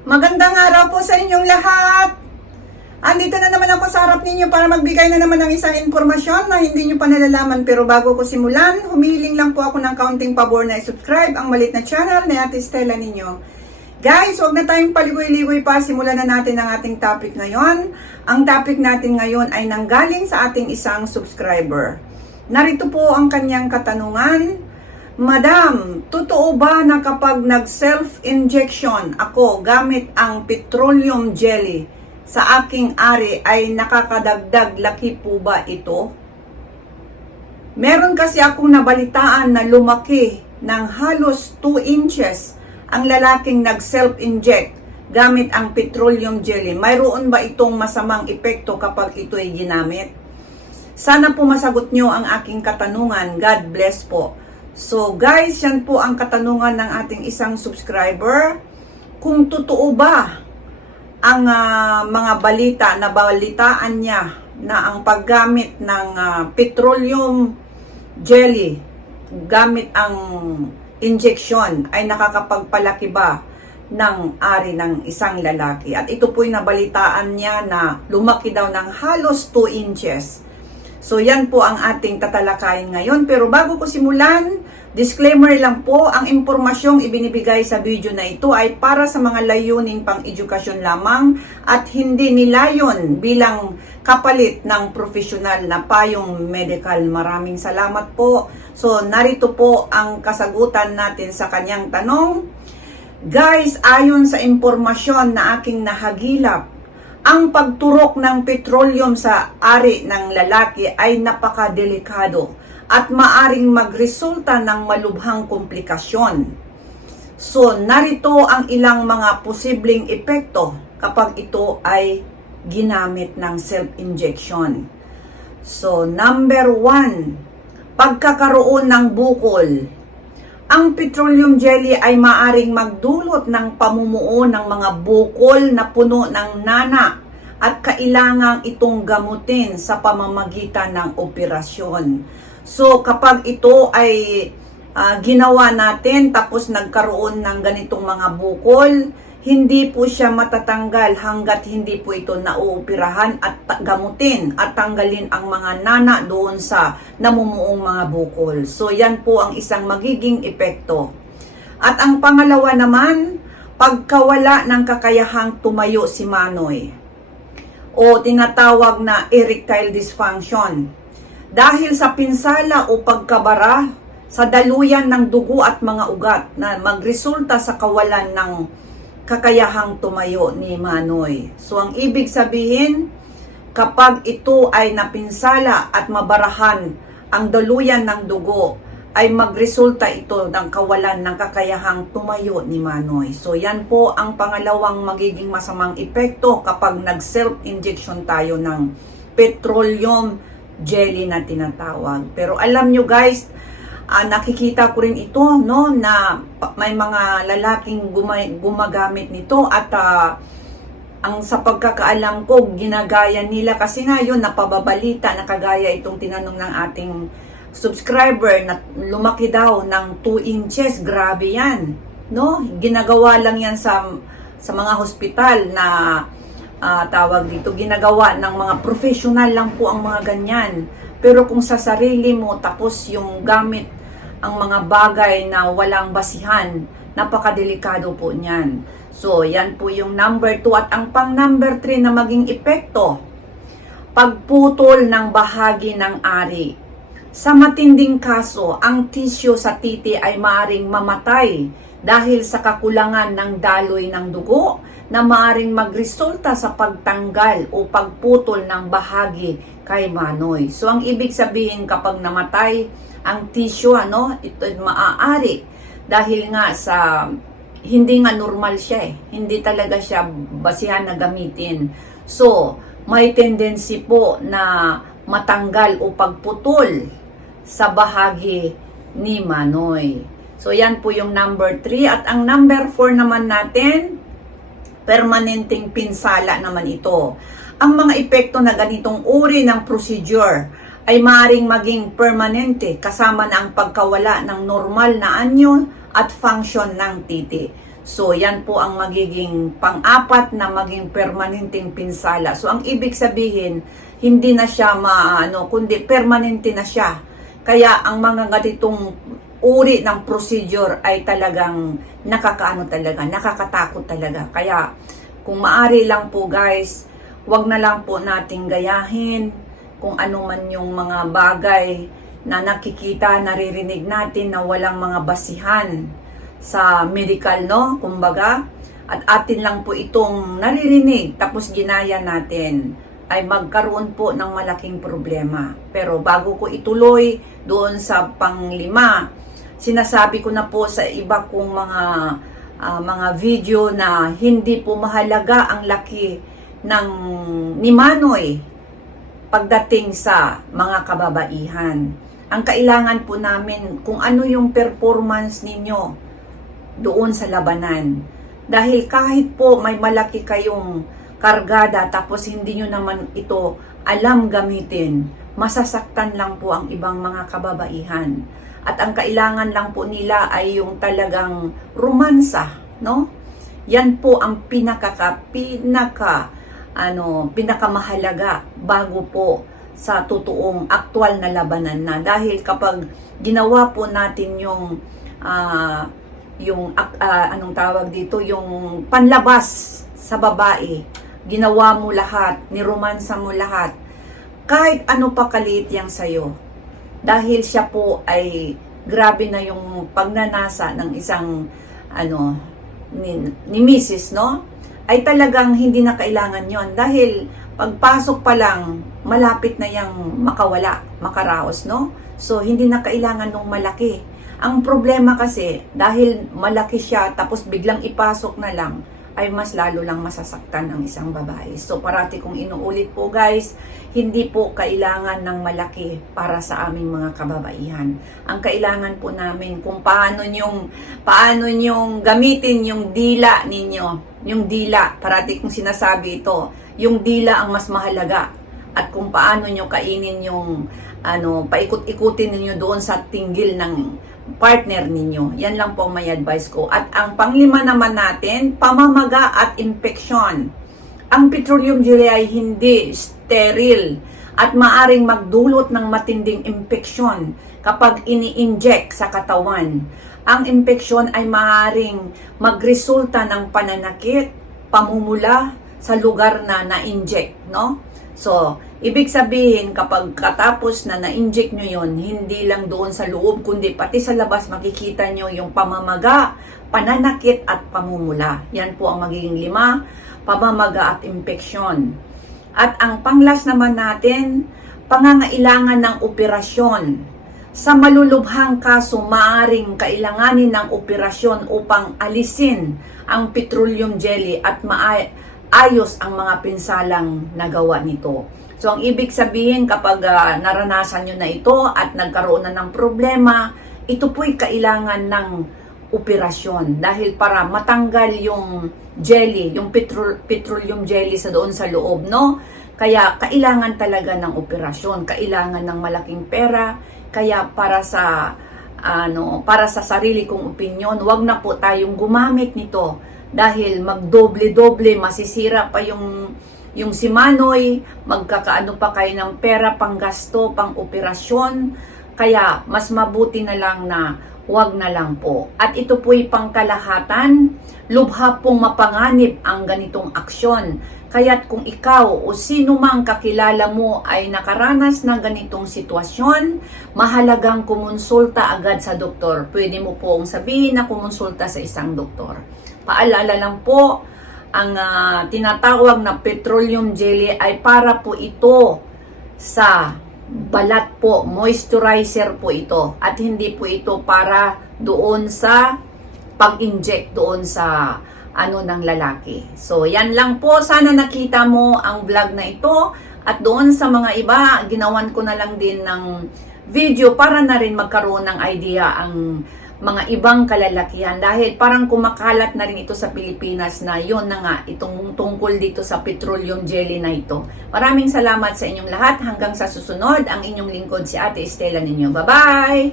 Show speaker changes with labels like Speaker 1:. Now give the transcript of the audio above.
Speaker 1: Magandang araw po sa inyong lahat. Andito na naman ako sa harap ninyo para magbigay na naman ng isang impormasyon na hindi nyo pa nalalaman. Pero bago ko simulan, humiling lang po ako ng kaunting pabor na i-subscribe ang malit na channel na Ate Stella ninyo. Guys, huwag na tayong paligoy-ligoy pa. Simulan na natin ang ating topic ngayon. Ang topic natin ngayon ay nanggaling sa ating isang subscriber. Narito po ang kanyang katanungan. Madam, totoo ba na kapag nag-self-injection ako gamit ang petroleum jelly sa aking ari ay nakakadagdag laki po ba ito? Meron kasi akong nabalitaan na lumaki ng halos 2 inches ang lalaking nag-self-inject gamit ang petroleum jelly. Mayroon ba itong masamang epekto kapag ito ay ginamit? Sana po masagot nyo ang aking katanungan. God bless po. So guys, yan po ang katanungan ng ating isang subscriber. Kung totoo ba ang ah, mga balita na balitaan niya na ang paggamit ng ah, petroleum jelly gamit ang injection ay nakakapagpalaki ba ng ari ng isang lalaki. At ito po'y nabalitaan niya na lumaki daw ng halos 2 inches. So yan po ang ating tatalakayin ngayon. Pero bago ko simulan, disclaimer lang po, ang impormasyong ibinibigay sa video na ito ay para sa mga layuning pang edukasyon lamang at hindi nilayon bilang kapalit ng profesional na payong medical. Maraming salamat po. So narito po ang kasagutan natin sa kanyang tanong. Guys, ayon sa impormasyon na aking nahagilap, ang pagturok ng petroleum sa ari ng lalaki ay napakadelikado at maaring magresulta ng malubhang komplikasyon. So, narito ang ilang mga posibleng epekto kapag ito ay ginamit ng self-injection. So, number one, pagkakaroon ng bukol. Ang petroleum jelly ay maaring magdulot ng pamumuo ng mga bukol na puno ng nana at kailangang itong gamutin sa pamamagitan ng operasyon. So kapag ito ay ah, ginawa natin tapos nagkaroon ng ganitong mga bukol, hindi po siya matatanggal hanggat hindi po ito nauupirahan at gamutin at tanggalin ang mga nana doon sa namumuong mga bukol. So yan po ang isang magiging epekto. At ang pangalawa naman, pagkawala ng kakayahang tumayo si Manoy o tinatawag na erectile dysfunction. Dahil sa pinsala o pagkabara sa daluyan ng dugo at mga ugat na magresulta sa kawalan ng kakayahang tumayo ni Manoy. So ang ibig sabihin, kapag ito ay napinsala at mabarahan ang daluyan ng dugo, ay magresulta ito ng kawalan ng kakayahang tumayo ni Manoy. So yan po ang pangalawang magiging masamang epekto kapag nag-self-injection tayo ng petroleum jelly na tinatawag. Pero alam nyo guys, ah, nakikita ko rin ito no na may mga lalaking guma- gumagamit nito at ah, ang sa pagkakaalam ko ginagaya nila kasi nga yun napababalita na kagaya itong tinanong ng ating subscriber na lumaki daw ng 2 inches. Grabe yan no? Ginagawa lang yan sa sa mga hospital na ah, tawag dito ginagawa ng mga professional lang po ang mga ganyan. Pero kung sa sarili mo tapos yung gamit ang mga bagay na walang basihan. Napakadelikado po niyan. So yan po yung number 2 at ang pang number 3 na maging epekto pagputol ng bahagi ng ari. Sa matinding kaso, ang tisyo sa titi ay maaring mamatay dahil sa kakulangan ng daloy ng dugo na maaring magresulta sa pagtanggal o pagputol ng bahagi kay Manoy. So ang ibig sabihin kapag namatay ang tisyo, ano, ito maaari dahil nga sa hindi nga normal siya eh. Hindi talaga siya basihan na gamitin. So, may tendency po na matanggal o pagputol sa bahagi ni Manoy. So, yan po yung number 3. At ang number 4 naman natin, permanenteng pinsala naman ito. Ang mga epekto na ganitong uri ng procedure ay maring maging permanente kasama na ang pagkawala ng normal na anyo at function ng titi. So, yan po ang magiging pang-apat na maging permanenteng pinsala. So, ang ibig sabihin, hindi na siya maano, kundi permanente na siya. Kaya ang mga ganitong uri ng procedure ay talagang nakakaano talaga, nakakatakot talaga. Kaya kung maari lang po guys, wag na lang po nating gayahin kung ano man yung mga bagay na nakikita, naririnig natin na walang mga basihan sa medical, no? Kumbaga, at atin lang po itong naririnig tapos ginaya natin ay magkaroon po ng malaking problema. Pero bago ko ituloy doon sa panglima, sinasabi ko na po sa iba kong mga ah, mga video na hindi po mahalaga ang laki ng ni Manoy pagdating sa mga kababaihan. Ang kailangan po namin kung ano yung performance ninyo doon sa labanan. Dahil kahit po may malaki kayong kargada tapos hindi nyo naman ito alam gamitin, masasaktan lang po ang ibang mga kababaihan. At ang kailangan lang po nila ay yung talagang romansa, no? Yan po ang pinaka pinaka ano, pinakamahalaga bago po sa totoong aktwal na labanan na dahil kapag ginawa po natin yung ah, yung ah, anong tawag dito yung panlabas sa babae ginawa mo lahat niromansa mo lahat kahit ano pa kaliit yang sayo dahil siya po ay grabe na yung pagnanasa ng isang ano ni, ni Mrs. no? Ay talagang hindi na kailangan yon. Dahil pagpasok pa lang malapit na yang makawala makaraos no? So hindi na kailangan nung malaki. Ang problema kasi dahil malaki siya tapos biglang ipasok na lang ay mas lalo lang masasaktan ang isang babae. So parati kong inuulit po guys, hindi po kailangan ng malaki para sa aming mga kababaihan. Ang kailangan po namin kung paano nyong, paano nyong gamitin yung dila ninyo. Yung dila, parati kong sinasabi ito, yung dila ang mas mahalaga. At kung paano nyo kainin yung, ano, paikot-ikutin ninyo doon sa tinggil ng partner ninyo. Yan lang po may advice ko. At ang panglima naman natin, pamamaga at infeksyon. Ang petroleum jelly ay hindi sterile at maaring magdulot ng matinding infeksyon kapag ini-inject sa katawan. Ang infeksyon ay maaring magresulta ng pananakit, pamumula sa lugar na na-inject, no? So, ibig sabihin kapag katapos na na-inject nyo yon hindi lang doon sa loob, kundi pati sa labas makikita nyo yung pamamaga, pananakit at pamumula. Yan po ang magiging lima, pamamaga at impeksyon. At ang panglas naman natin, pangangailangan ng operasyon. Sa malulubhang kaso, maaring kailanganin ng operasyon upang alisin ang petroleum jelly at maa- ayos ang mga pinsalang nagawa nito. So, ang ibig sabihin kapag ah, naranasan nyo na ito at nagkaroon na ng problema, ito po'y kailangan ng operasyon. Dahil para matanggal yung jelly, yung petrol, petroleum jelly sa doon sa loob, no? Kaya kailangan talaga ng operasyon, kailangan ng malaking pera, kaya para sa ano, para sa sarili kong opinion, wag na po tayong gumamit nito. Dahil magdoble-doble masisira pa yung yung si Manoy, magkakaano pa kayo ng pera pang gasto, pang operasyon. Kaya mas mabuti na lang na wag na lang po. At ito po'y pangkalahatan, lubha pong mapanganib ang ganitong aksyon. Kaya't kung ikaw o sino mang kakilala mo ay nakaranas ng ganitong sitwasyon, mahalagang kumonsulta agad sa doktor. Pwede mo pong sabihin na kumonsulta sa isang doktor. Paalala lang po, ang ah, tinatawag na petroleum jelly ay para po ito sa balat po, moisturizer po ito. At hindi po ito para doon sa pag-inject doon sa ano ng lalaki. So yan lang po, sana nakita mo ang vlog na ito. At doon sa mga iba, ginawan ko na lang din ng video para na rin magkaroon ng idea ang mga ibang kalalakihan dahil parang kumakalat na rin ito sa Pilipinas na yon na nga itong tungkol dito sa petroleum jelly na ito. Maraming salamat sa inyong lahat hanggang sa susunod ang inyong lingkod si Ate Estela ninyo. Bye-bye!